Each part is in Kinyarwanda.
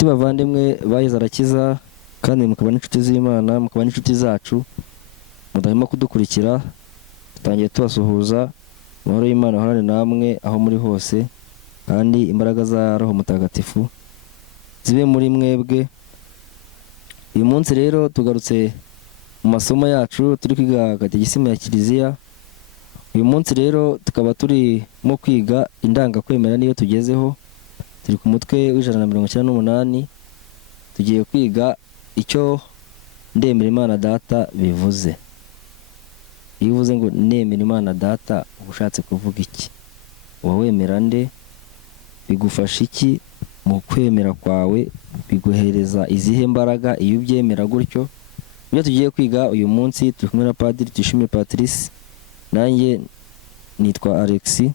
Inshuti bavandimwe bahize arakiza kandi mukaba n'inshuti z'Imana, mukaba n'inshuti zacu, mudahema kudukurikira. Tutangiye tubasuhuza, amahoro y'Imana ahorane namwe aho muri hose, kandi imbaraga za Roho Mutagatifu zibe muri mwebwe. Uyu munsi rero tugarutse mu masomo yacu, turi kwiga katekisimu ya Kiliziya. Uyu munsi rero tukaba turimo kwiga indangakwemera niyo tugezeho. Turi ku mutwe w'198. Tugiye kwiga icyo ndemera Imana Data bivuze. Iyo uvuze ngo nemera Imana Data uba ushatse kuvuga iki? Uba wemera nde? Bigufasha iki mu kwemera kwawe? Biguhereza izihe mbaraga iyo ubyemera gutyo? Ibyo tugiye kwiga uyu munsi turi kumwe na Padiri Tuyishime Patrice, nanjye nitwa Alexis.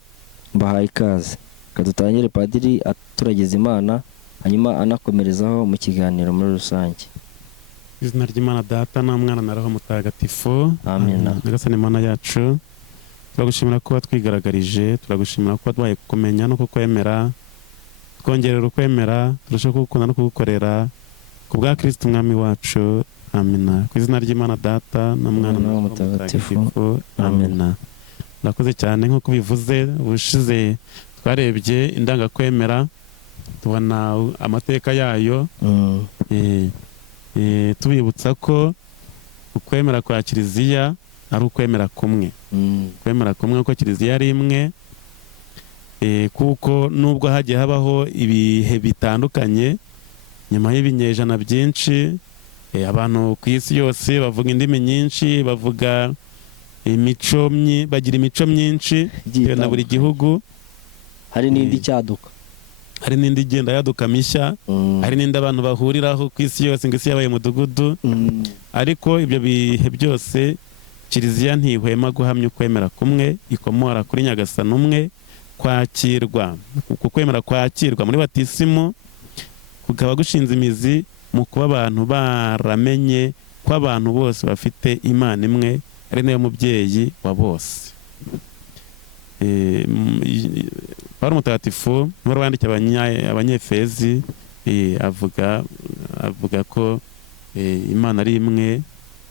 Mbahaye ikaze. Kadutangire Padiri aturagiza Imana, hanyuma anakomerezaho mu kiganiro muri rusange. Izina ry'Imana Data na Mwana na Roho Mutagatifu. Amen. Nyagasani Mana yacu, turagushimira ko watwigaragarije, turagushimira ko waduhaye kumenya no kukwemera, twongerera ukwemera, turushaho kugukunda no kugukorera ku bwa Kristo Umwami wacu. Amen. Ku izina ry'Imana Data na Mwana na Roho Mutagatifu. Amen. Nakoze cyane nk'uko bivuze. Ubushize twarebye indangakwemera, tubona amateka yayo, tubibutsa ko ukwemera kwa Kiliziya ari ukwemera kumwe. Kwemera kumwe ko Kiliziya ari imwe, kuko nubwo hagiye habaho ibihe bitandukanye nyuma y'ibinyejana byinshi, abantu ku isi yose bavuga indimi nyinshi, bavuga imico bagira imico myinshi na buri gihugu. Hari n'indi cyaduka, hari n'indi igenda yaduka mishya, hari n'indi abantu bahuriraho ku isi yose, ngo isi yabaye umudugudu. Ariko ibyo bihe byose Kiliziya ntihwema guhamya ukwemera kumwe, ikomora kuri Nyagasani umwe, kwakirwa. Uku kwemera kwakirwa muri batisimu kukaba gushinze imizi mu kuba abantu baramenye ko abantu bose bafite Imana imwe, ari nayo mubyeyi wa bose. Pawulo Mutagatifu muri wandikiye Abanyefezi avuga ko Imana ari imwe,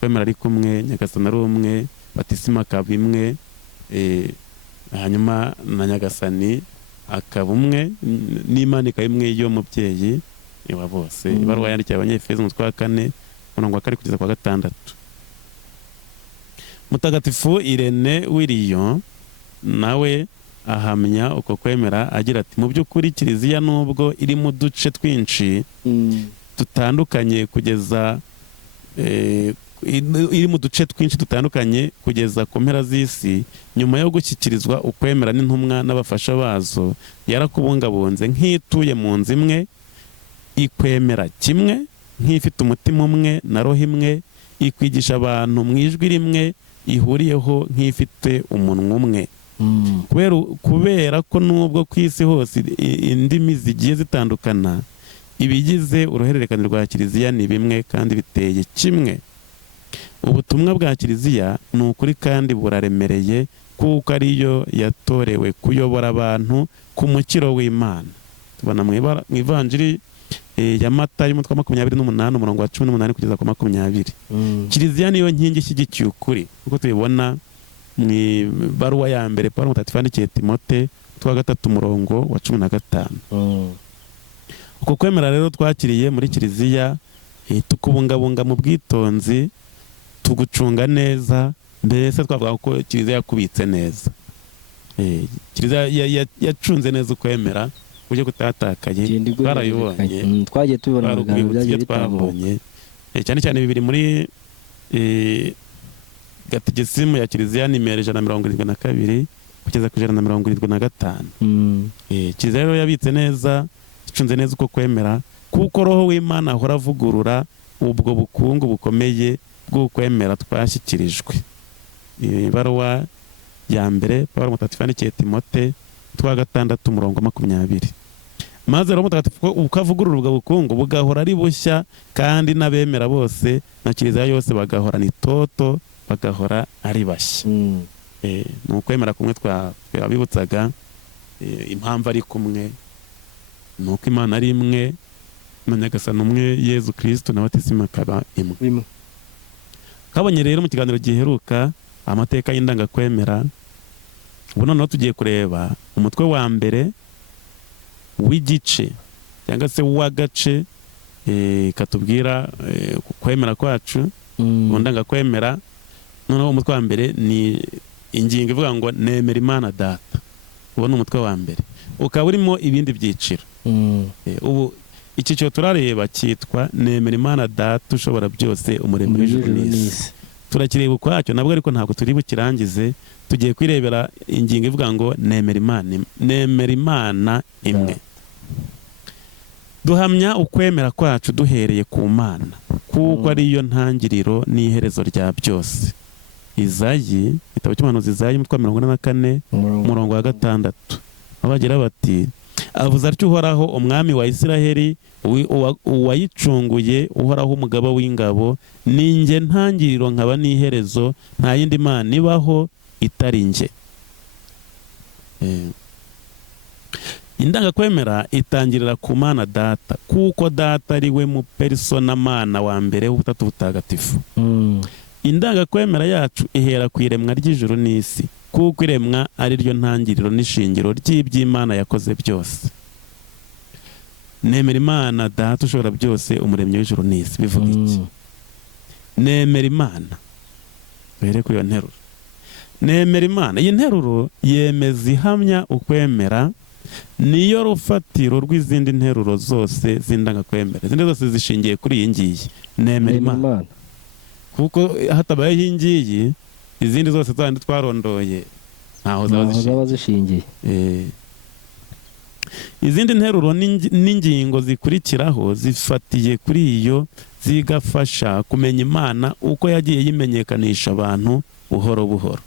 kwemera ari kumwe, Nyagasani ari umwe, batisima akaba imwe, hanyuma na Nyagasani akaba umwe, n'Imana ikaba imwe yo mubyeyi wa bose. Ibaruwa yandikiye Abanyefezi umutwe wa 4 umurongo wa 4 kugeza kwa 6. Mutagatifu Irene w'Iriyo nawe ahamya uko kwemera agira ati, mu by'ukuri Kiliziya nubwo iri mu duce twinshi dutandukanye kugeza ku mpera z'isi, nyuma yo gushyikirizwa ukwemera n'intumwa n'abafasha bazo, yarakubungabunze nk'ituye mu nzu imwe, ikwemera kimwe nk'ifite umutima umwe na roho imwe, ikwigisha abantu mu ijwi rimwe, ihuriyeho nk'ifite umunwa umwe. Kubera ko nubwo ku isi hose indimi zigiye zitandukana, ibigize uruhererekane rwa Kiliziya ni bimwe kandi biteye kimwe. Ubutumwa bwa Kiliziya ni ukuri kandi buraremereye, kuko ariyo yatorewe kuyobora abantu ku mukiro w'Imana. Tubona mu Ivanjiri ya Matayo umutwe wa 28 umurongo wa 18 kugeza ku 20. Kiliziya niyo nkingi ishyigikiye ukuri, kuko tubibona mu baruwa ya mbere Pawulo Mutagatifu yandikiye Timote umutwe wa 3 umurongo wa 15. Uko kwemera rero twakiriye muri Kiliziya, tukubungabunga mu bwitonzi, tugucunga neza, mbese twavuga ko Kiliziya yakubitse neza. Kiliziya yacunze neza ukwemera uburyo kutatakaye. Twarayibonye, twagiye tubibona mu biganiro byagiye bitambonye, cyane cyane bibiri muri katekisimu ya Kiliziya nimero 172 kugeza ku 175. Kiliziya rero yabitse neza, icunze neza uko kwemera, kuko Roho w'Imana ahora avugurura ubwo bukungu bukomeye bw'ukwemera twashyikirijwe. Ibaruwa ya mbere Pawulo Mutagatifu yandikiye Timote umutwe wa 6 umurongo wa 20. Maze Roho Mutagatifu ukavugurura ubwo bukungu bugahora ari bushya, kandi n'abemera bose na Kiliziya yose bagahorana itoto, bagahora ari bashya. Ni ukwemera kumwe twabibutsaga impamvu ari kumwe, ni uko Imana ari imwe, na nyagasani umwe Yezu Kristo na batisima akaba imwe. bimwe. Kabonye rero mu kiganiro giheruka amateka y'indangakwemera, ubu noneho tugiye kureba umutwe wa mbere w'igice cyangwa se w'agace katubwira kwemera kwacu mu ndangakwemera. Noneho umutwe wa mbere ni ingingo ivuga ngo nemera Imana Data. Uwo ni umutwe wa mbere, ukaba urimo ibindi byiciro. Ubu icyiciro turareba cyitwa nemera Imana Data ushobora byose, umuremyi w'ijuru n'isi. Turakireba ukwacyo nabwo, ariko ntabwo turi bukirangize. Tugiye kwirebera ingingo ivuga ngo nemera Imana imwe. Duhamya ukwemera kwacu duhereye ku Mana, kuko ariyo ntangiriro n'iherezo rya byose. Izayi, igitabo cy'umuhanuzi Izayi umutwe wa 44 umurongo wa 6, abagira bati avuze atyo Uhoraho umwami wa Isiraheli, uwayicunguye, Uhoraho umugaba w'ingabo, ninjye ntangiriro nkaba n'iherezo, nta yindi Mana ibaho itari njye. Indangakwemera itangirira ku Mana Data, kuko Data ari we mu persona Mana wa mbere w'ubutatu butagatifu. Indangakwemera yacu ihera ku iremwa ry'ijuru n'isi, kuko iremwa ari ryo ntangiriro n'ishingiro ry'iby'Imana yakoze byose. Nemera Imana Data ushobora byose, umuremyi w'ijuru n'isi. Bivuga iki? Nemera Imana, bere kuri iyo nteruro. Nemera Imana, iyi nteruro yemeza ihamya ukwemera, niyo rufatiro rw'izindi nteruro zose z'indangakwemera. Izindi zose zishingiye kuri iyi ngiyi, nemera Imana. Kuko hatabayeho iyi ngiyi, izindi zose zandi twarondoye ntaho zaba zishingiye. Izindi nteruro n'ingingo zikurikiraho zifatiye kuri iyo, zigafasha kumenya Imana uko yagiye yimenyekanisha abantu buhoro buhoro.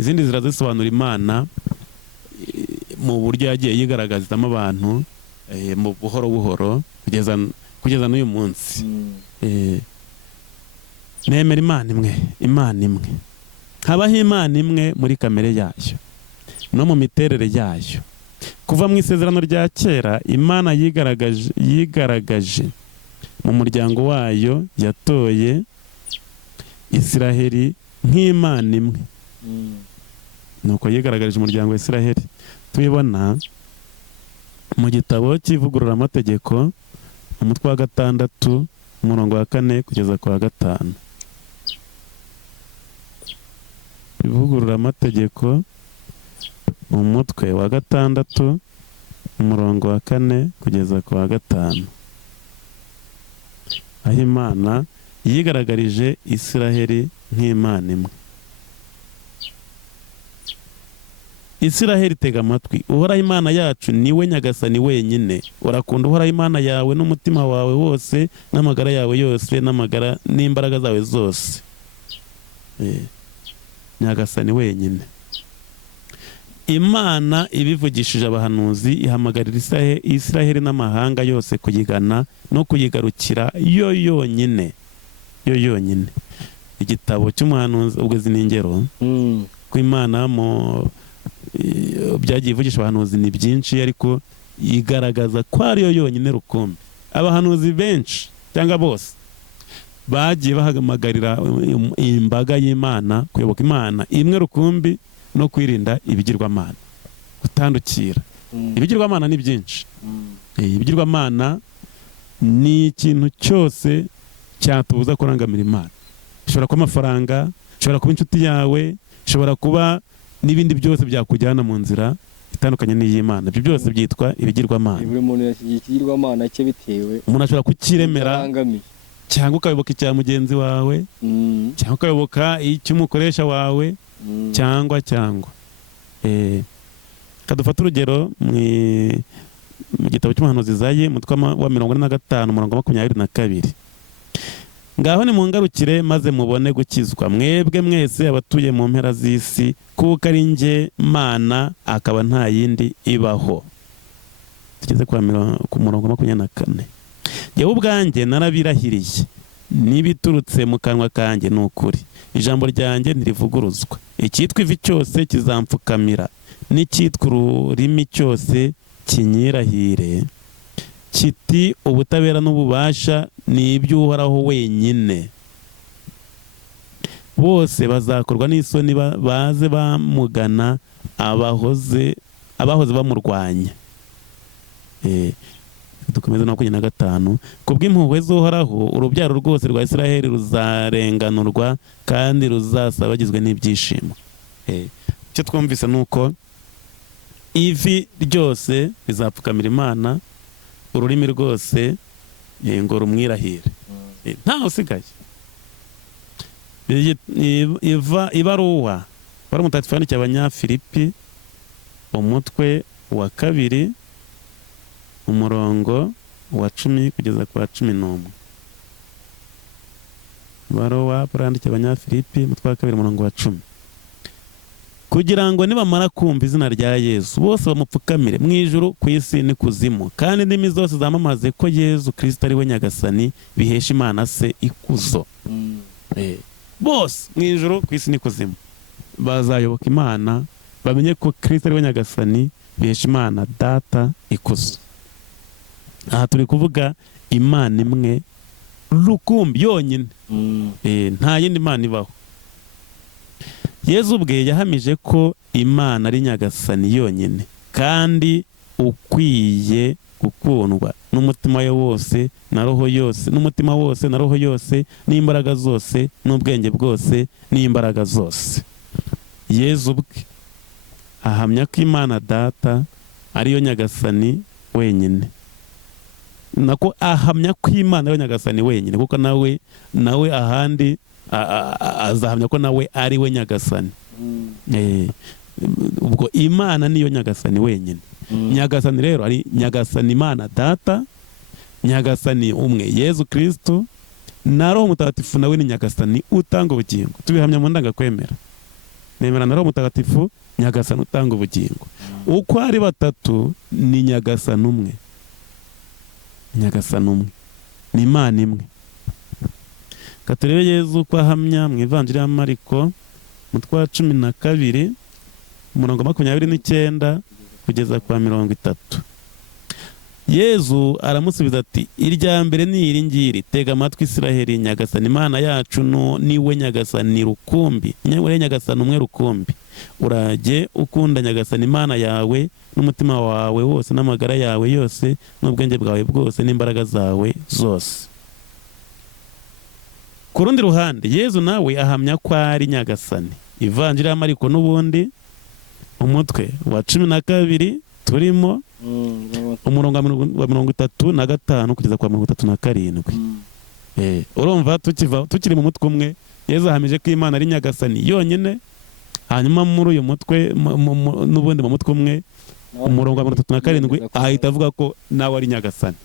Izindi zirazisobanura Imana mu buryo yagiye yigaragazamo abantu mu buhoro buhoro kugeza n'uyu munsi. Nemera Imana imwe, Imana imwe. Habaho Imana imwe muri kamere yayo no mu miterere yayo. Kuva mu isezerano rya kera, Imana yigaragaje mu muryango wayo yatoye Isiraheli nk'Imana imwe. Nuko yigaragaje umuryango wa Isiraheli. Tubibona mu gitabo cy'ivugururamategeko umutwe wa 6 umurongo wa 4 kugeza ku wa 5. Ivugururamategeko umutwe wa 6 umurongo wa 4 kugeza ku wa 5, aho Imana yigaragarije Isiraheli nk'Imana imwe. Isiraheli, tega amatwi, Uhoraho Imana yacu niwe nyagasani wenyine. Urakunda Uhoraho Imana yawe n'umutima wawe wose, n'amagara yawe yose, n'imbaraga zawe zose. Nyagasani wenyine. Imana ibivugishije abahanuzi ihamagarira Isiraheli n'amahanga yose kuyigana no kuyigarukira yo yonyine. Igitabo cy'umuhanuzi, ubwo izi ni ingero ko Imana mu byagiye ivugisha abahanuzi ni byinshi, ariko igaragaza ko ariyo yonyine rukumbi. Abahanuzi benshi cyangwa bose bagiye bahamagarira imbaga y'Imana kuyoboka Imana imwe rukumbi no kwirinda ibigirwamana, gutandukira. Ibigirwamana ni byinshi. Ibigirwamana ni ikintu cyose cyatubuza kurangamira Imana. Ishobora kuba amafaranga, ishobora kuba inshuti yawe, ishobora kuba n'ibindi byose byakujyana mu nzira itandukanye n'iy'Imana. Ibyo byose byitwa ibigirwamana. Buri muntu yashyigiye ikigirwamana cye bitewe. Umuntu ashobora kukiremera cyangwa ukayoboka icya mugenzi wawe, cyangwa ukayoboka icy'umukoresha wawe, cyangwa kadufata urugero mu gitabo cy'umuhanuzi Izayi umutwe wa 45 umurongo wa 22. Ngaho ni mungarukire maze mubone gukizwa, mwebwe mwese abatuye mu mpera z'isi, kuko ari njye Mana, akaba nta yindi ibaho. Tugeze ku murongo wa 24. Yewe ubwanjye narabirahiriye, n'ibiturutse mu kanwa kanjye ni ukuri, ijambo ryanjye ntirivuguruzwa. Icyitwa ivi cyose kizampfukamira, n'icyitwa ururimi cyose kinyirahire. kiti ubutabera n'ububasha ni iby'Uhoraho wenyine, bose bazakorwa n'isoni baze bamugana abahoze bamurwanya. Dukomeza na 25. Kubw'impuhwe z'Uhoraho urubyaro rwose rwa Isiraheli ruzarenganurwa kandi ruzasabagizwe n'ibyishimo. Icyo twumvise nuko ivi ryose rizapfukamira Imana, ururimi rwose ngo rumwirahire, ntaho usigaye. Ibaruwa Mutagatifu yandikiye Abanyafilipi, umutwe wa 2 umurongo wa 10 kugeza ku wa 11. Ibaruwa yandikiye Abanyafilipi, umutwe wa 2 umurongo wa 10. Kugira ngo nibamara kumva izina rya Yesu bose bamupfukamire mu ijuru, ku isi n'ikuzimu, kandi indimi zose zamamaze ko Yesu Kristo ari we Nyagasani, bihesha Imana se ikuzo. Bose mu ijuru, ku isi n'ikuzimu bazayoboka Imana, bamenye ko Kristo ari we Nyagasani, bihesha Imana Data ikuzo. Aha turi kuvuga Imana imwe rukumbi yonyine, nta yindi Imana ibaho. Yesu ubwe yahamije ko Imana ari Nyagasani yonyine kandi ukwiye gukundwa n'umutima we wose na roho yose, n'umutima wose na roho yose, n'imbaraga zose n'ubwenge bwose n'imbaraga zose. Yesu ubwe ahamya ko Imana Data ariyo Nyagasani wenyine, nako ahamya ko Imana ariyo Nyagasani wenyine, kuko nawe ahandi azahamya ko nawe ari we Nyagasani. Ubwo Imana niyo Nyagasani wenyine. Nyagasani rero ari Nyagasani Imana Data, Nyagasani umwe Yesu Kristo, na Roho Mutagatifu nawe ni Nyagasani utanga ubugingo. Tubihamya mu ndangakwemera. Nemera na Roho Mutagatifu Nyagasani utanga ubugingo. Uko ari batatu ni Nyagasani umwe. Nyagasani umwe ni Imana imwe. Katurebe Yesu ko ahamya mu Ivanjiri ya Mariko, umutwe wa 12 umurongo 29 kugeza kwa 30. Yesu aramusubiza ati, irya mbere ni iri ngiri, tega amatwi Isiraheli, Nyagasani Imana yacu niwe Nyagasani rukumbi, niwe Nyagasani umwe rukumbi. Urajye ukunda Nyagasani Imana yawe n'umutima wawe wose, n'amagara yawe yose, n'ubwenge bwawe bwose, n'imbaraga zawe zose. Ku rundi ruhande Yesu nawe ahamya ko ari Nyagasani. Ivanjiri ya Mariko n'ubundi umutwe wa 12 turimo umurongo wa 35 kugeza kwa 37. Urumva tukiri mu mutwe umwe, Yesu ahamije ko Imana ari Nyagasani yonyine. Hanyuma muri uyu mutwe n'ubundi mu mutwe umwe umurongo wa 37 ahita avuga ko nawe ari Nyagasani.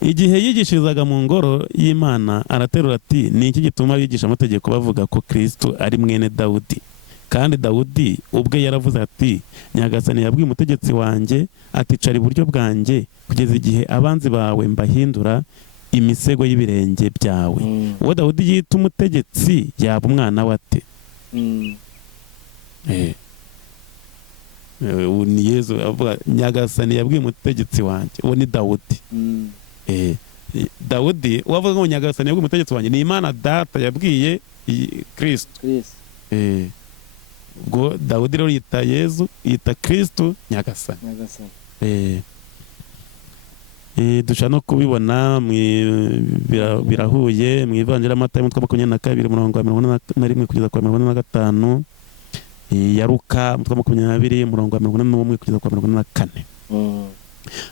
Igihe yigishirizaga mu ngoro y'Imana araterura ati, ni iki gituma abigisha amategeko bavuga ko Kristo ari mwene Dawudi? Kandi Dawudi ubwe yaravuze ati, Nyagasani yabwiye umutegetsi wanjye ati, cara iburyo bwanjye kugeza igihe abanzi bawe mbahindura imisego y'ibirenge byawe. Uwo Dawudi yita umutegetsi yaba umwana we ate? Ni Yesu avuga Nyagasani yabwiye umutegetsi wanjye, uwo ni Dawudi. Dawudi wavuga ngo Nyagasani yabwiye umutegetsi wanjye ni Imana Data yabwiye Kristo. Ubwo Dawudi rero yita Yesu, yita Kristo Nyagasani. Dushaka no kubibona birahuye mu Ivanjiri ya Matayo umutwe wa 22 umurongo wa 41 kugeza kwa 45, ya Luka umutwe wa 20 umurongo wa 41 kugeza kwa 44.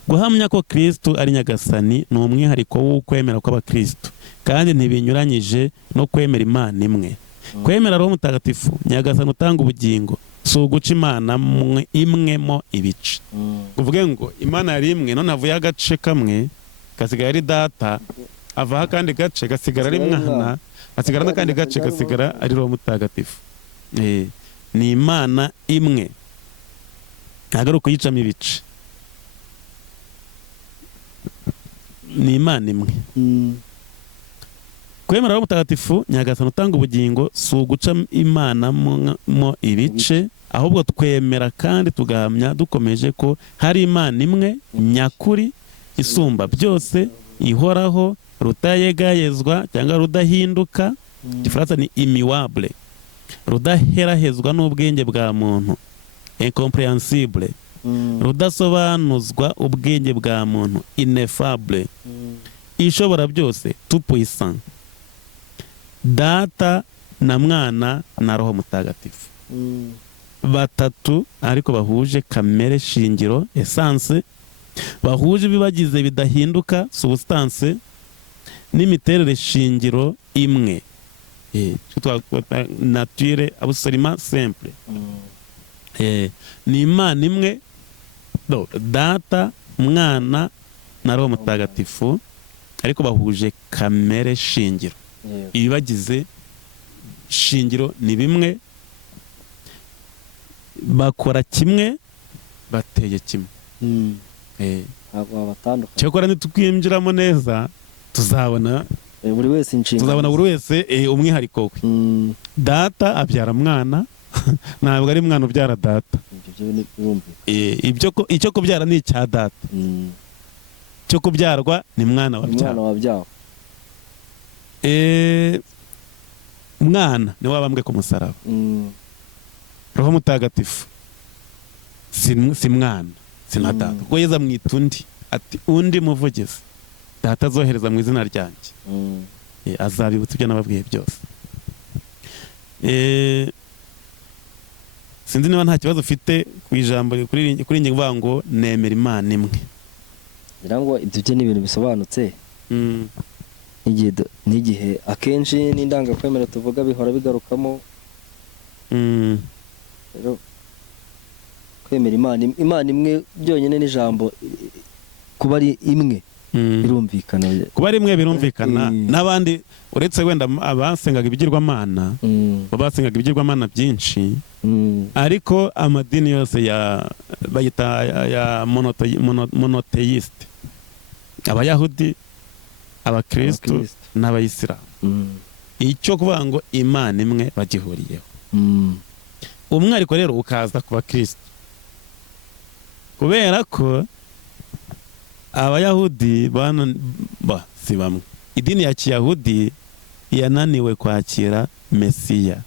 Guhamya ko Kristo ari Nyagasani ni umwihariko w'ukwemera kw'Abakristo, kandi ntibinyuranyije no kwemera Imana imwe. Kwemera Roho Mutagatifu Nyagasani utanga ubugingo si uguca Imana imwe mo ibice. Kuvuge ngo Imana yari imwe, none havuye agace kamwe gasigara ari Data, avaho akandi gace gasigara ari Mwana, hasigara n'akandi gace gasigara ari Roho Mutagatifu. Ni Imana imwe, ntabwo ari ukuyicamo ibice. Ni Imana imwe. Kwemera Roho Mutagatifu Nyagasani utanga ubugingo si uguca Imana mo ibice, ahubwo twemera kandi tugahamya dukomeje ko hari Imana imwe nyakuri isumba byose, ihoraho, rutayegayezwa cyangwa rudahinduka, igifaransa ni immuable, rudaherahezwa n'ubwenge bwa muntu, incomprehensible, rudasobanuzwa ubwenge bwa muntu, ineffable, ishobora byose, tout puissant, Data na Mwana na Roho Mutagatifu, batatu ariko bahuje kamere shingiro, essence, bahuje ibibagize bidahinduka, substance, n'imiterere shingiro imwe, nature absolument simple. Ni Imana imwe, Data, Mwana na Roho Mutagatifu, ariko bahuje kamere shingiro, ibibagize shingiro ni bimwe, bakora kimwe, bateye kimwe. Cyakora nitukwinjiramo neza tuzabona buri wese inshingano, tuzabona buri wese umwihariko we. Data abyara Mwana, ntabwo ari Mwana ubyara Data. Icyo kubyara ni icya Data, cyo kubyarwa ni Mwana wabyawe. Mwana ni wabambwe ku musaraba. Roho Mutagatifu si Mwana, si na Data, ubwo Yezu amwita undi, ati undi muvugizi Data azohereza mu izina ryanjye, azabibutsa ibyo nababwiye byose. Sinzi niba nta kibazo ufite ku ijambo kuri njye mvuga ngo nemera Imana imwe. ngira ngo ibyo ni ibintu bisobanutse, n'igihe akenshi n'indangakwemera tuvuga bihora bigarukamo. Rero kwemera Imana imwe byonyine n'ijambo kuba ari imwe birumvikana, kuba ari imwe birumvikana. N'abandi uretse wenda abasengaga ibigirwamana, basengaga ibigirwamana byinshi, ariko amadini yose bayita ya monotheiste, Abayahudi, Abakristo n'Abayisilamu, icyo kuvuga ngo Imana imwe bagihuriyeho. Umwihariko rero ukaza ku Bakristo, kubera ko Abayahudi si bamwe. Idini ya Kiyahudi yananiwe kwakira Mesiya,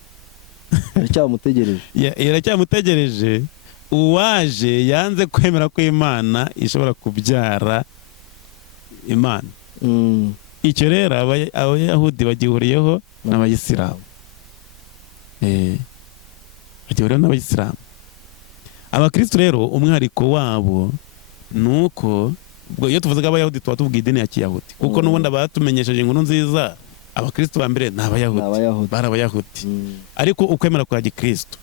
iracyamutegereje. Uwaje yanze kwemera ko Imana ishobora kubyara Imana. Icyo rero Abayahudi bagihuriyeho n'Abayisilamu, bagihuriyeho n'Abayisilamu. Abakristo rero umwihariko wabo nuko iyo tuvuze Abayahudi tuba tuvuga idini ya Kiyahudi, kuko n'ubundi abatumenyesheje inkuru nziza Abakristo ba mbere ni Abayahudi, bari Abayahudi. Ariko ukwemera kwa Gikristo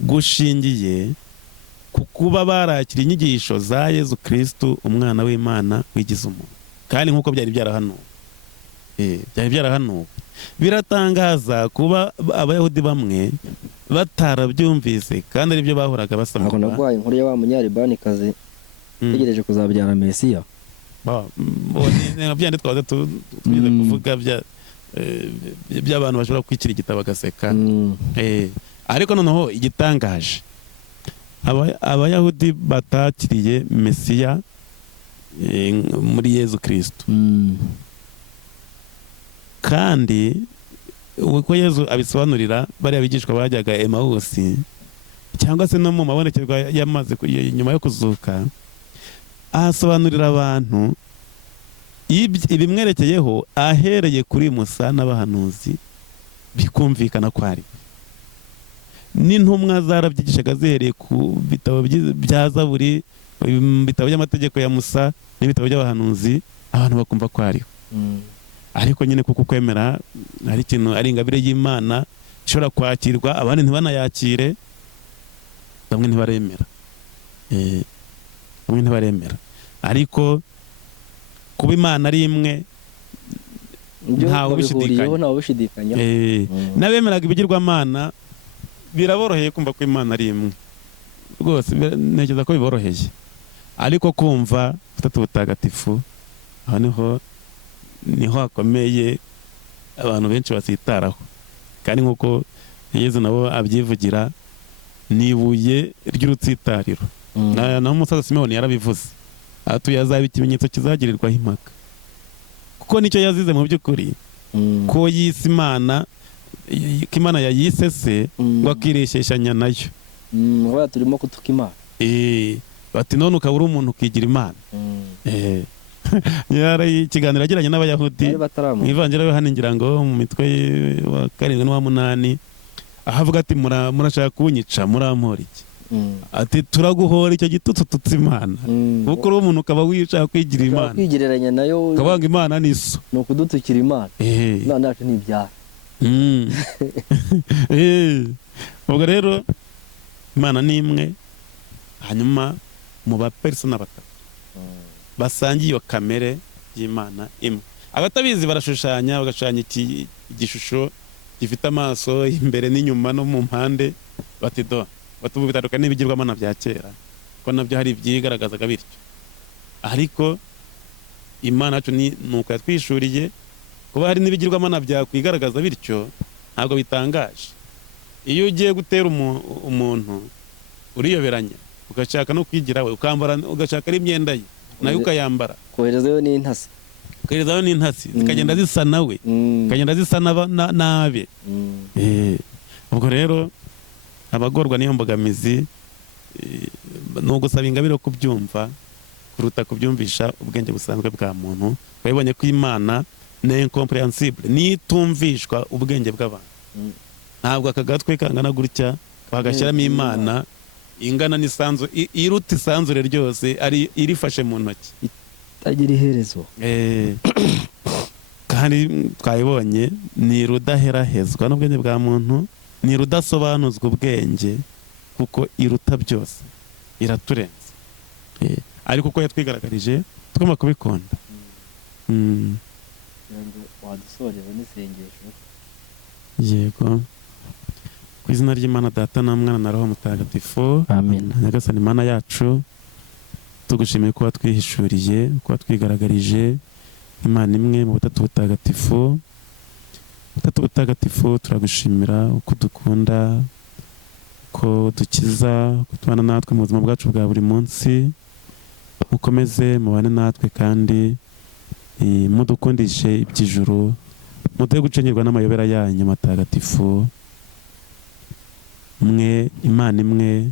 gushingiye ku kuba barakira inyigisho za Yezu Kristo, umwana w'Imana wigize umuntu, kandi nk'uko byari byarahanuwe. Biratangaza kuba Abayahudi bamwe batarabyumvise, kandi aribyo bahoraga basaba. Ako nagwaye inkuru ya wa munyaribanikazi tegereje kuzabyara Mesiya. Byandi twaze tugize kuvuga by'abantu bashobora kwikira igitabo bagaseka. Ariko noneho igitangaje, Abayahudi batakiriye Mesiya muri Yezu Kristo, kandi uko Yezu abisobanurira bariya bigishwa bajyaga Emawusi, cyangwa se no mu mabonekerwa yamaze nyuma yo kuzuka, ahasobanurira abantu ibimwerekeyeho ahereye kuri Musa n'abahanuzi, bikumvikana ko ari n'intumwa zarabyigishaga zihereye ku bitabo bya Zaburi, ibitabo by'amategeko ya Musa n'ibitabo by'abahanuzi, abantu bakumva ko ariho. Ariko nyine kuko kwemera ari ikintu, ari ingabire y'Imana ishobora kwakirwa, abandi ntibanayakire, bamwe ntibaremera. Ariko kuba Imana ari imwe ntawe ubishidikanya. N'abemeraga ibigirwamana biraboroheye kumva ko Imana ari imwe, rwose ntekereza ko biboroheye. Ariko kumva Butatu Butagatifu, aho niho hakomeye, abantu benshi basitaraho. Kandi nk'uko Yezu nabo abyivugira, ni ibuye ry'urutsitariro. Na umusaza Simewoni yarabivuze, atuye azaba ikimenyetso kizagirirwaho impaka, kuko nicyo yazize mu by'ukuri, ko yise Imana, ko Imana yayise se ngo akireshyeshanya nayo. Ngo turimo kutuka Imana. Bati none ukaba uri umuntu ukigira Imana. Yari ikiganiro yagiranye n'Abayahudi mu Ivanjiri Yohana ngira ngo mu mitwe wa 7 n'uwa 8, ahavuga ati murashaka kunyica, murampora iki? Ati turaguhora icyo gitutsi tutsi Imana, kuko uri umuntu ukaba wishaka kwigira Imana, kwigereranya nayo, ukabanga Imana niso, ni ukudutukira Imana. None yacu ni ibyaha. Ubwo rero Imana ni imwe, hanyuma mu bapersona batatu basangiye iyo kamere y'Imana imwe. Abatabizi barashushanya, bagashushanya igishusho gifite amaso imbere n'inyuma no mu mpande, bati batubu bitandukanye n'ibigirwamana bya kera, ko nabyo hari ibyigaragazaga bityo. Ariko Imana yacu ni uko yatwishuriye, kuba hari n'ibigirwamana byakwigaragaza bityo ntabwo bitangaje. Iyo ugiye gutera umuntu uriyoberanya, ugashaka no kwigira we, ukambara, ugashaka ari imyenda ye nayo ukayambara, koherezayo n'intasi zikagenda zisa nawe, zikagenda zisa nabe. Ubwo rero abagorwa n'iyo mbogamizi ni ugusaba ingabire yo kubyumva kuruta kubyumvisha ubwenge busanzwe bwa muntu. Wabonye ko Imana ni incomprehensible, nitumvishwa ubwenge bw'abantu. Ntabwo aka gatwe kangana gutya bagashyiramo Imana ingana n'isanzu, iruta isanzure ryose, ari irifashe mu ntoki, itagira iherezo. Kandi twayibonye ni rudaherahezwa n'ubwenge bwa muntu, ni rudasobanuzwa ubwenge, kuko iruta byose, iraturenze. Ariko uko yatwigaragarije tugomba kubikunda. Wadusoreza n'isengesho. Yego. Ku izina ry'Imana Data na Mwana na Roho Mutagatifu. Amen. Nyagasani Imana yacu, tugushimiye ko watwihishuriye, ko watwigaragarije Imana imwe mu butatu butagatifu. Butatu butagatifu turagushimira uko dukunda, ko dukiza, ko tubana natwe mu buzima bwacu bwa buri munsi. Mukomeze mubane natwe kandi mudukundishe iby'ijuru, muduhe gucengerwa n'amayobera yanyu matagatifu. Mwe Imana imwe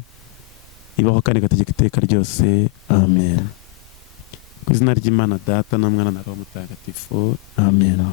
ibaho kandi igategeka iteka ryose. Amen. Ku izina ry'Imana Data na Mwana na Roho Mutagatifu. Amen.